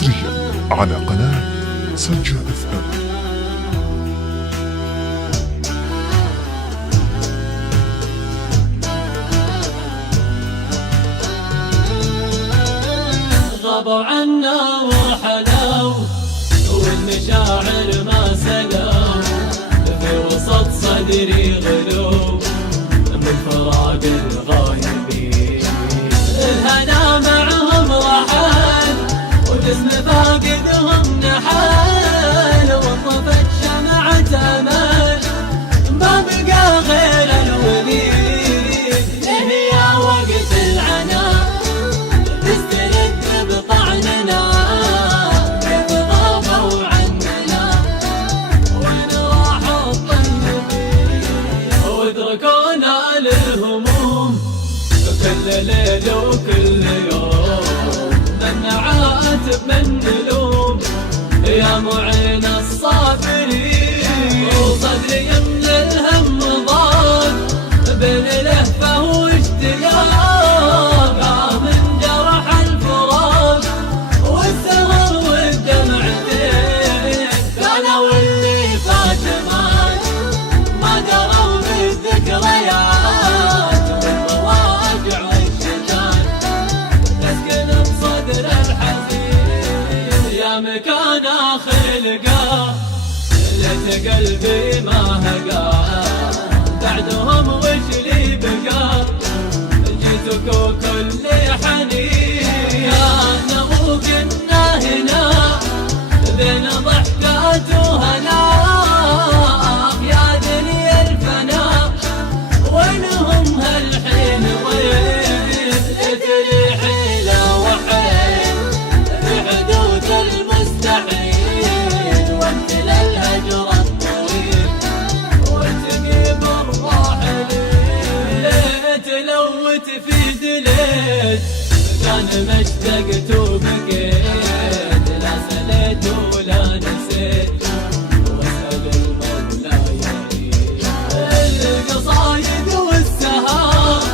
حصريا على قناة سجع FM. غابوا عنا وحلو والمشاعر ما سلوا، في وسط صدري غلو من فراق الغايبين. الهنا معهم رحل والجسم فاقدهم نحل، وطفت شمعة امل ما بقى غير الوليد. هي وقت العنا تسترد بطعننا، كيف غابوا عننا وين راحوا الطيبين، واتركونا للهموم كل ليل وكل يوم. من عاتب من نلوم يا معين الصابرين، وصدري من الهم ضاق بين لهفه واشتياق، من جرح الفراق والسهر والدمعتين. كانوا اللي فات ما دروا بالذكريات والمواجع والشتات تسكن بصدر الحزين. يا مكان آخر لقاه ليت قلبي ما هقى، بعدهم وش لي بقى جيتك وكل حنين. كان وكنا هنا بين ضحكات وهناء، يا دنيا الفناء وينهم هالحين وين؟ ليت لي حيلة وحيل في حدود المستحيل، وامتلى الهجر الطويل وتقيم الراحلين. ليت لوت في دليت كان مشتقت وبقيت، لا سليت ولا نسيت واسأل المولى يريد. القصايد والسهام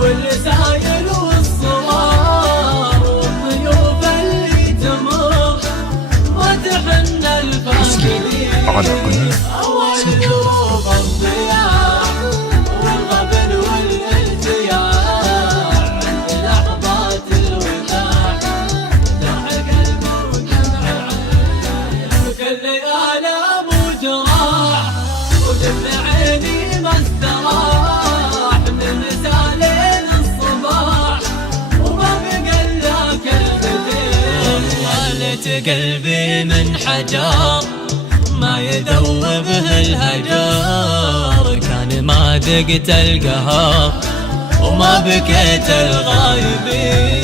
والرسايل والصور والضيوف اللي تمر ما تحن الفاقدين. على قناة سجع الضياع والغبن والالتياع عند لحظات الوداع، ضحك الموت مع العين وكل آلام وجراح، ودمع عيني ما استراح من المساء لين الصباح، وما بقى الا كلمتين. ولت قلبي من حجر ما يذوبه الهجر، كان ما دقت القهر وما بكيت الغايبين.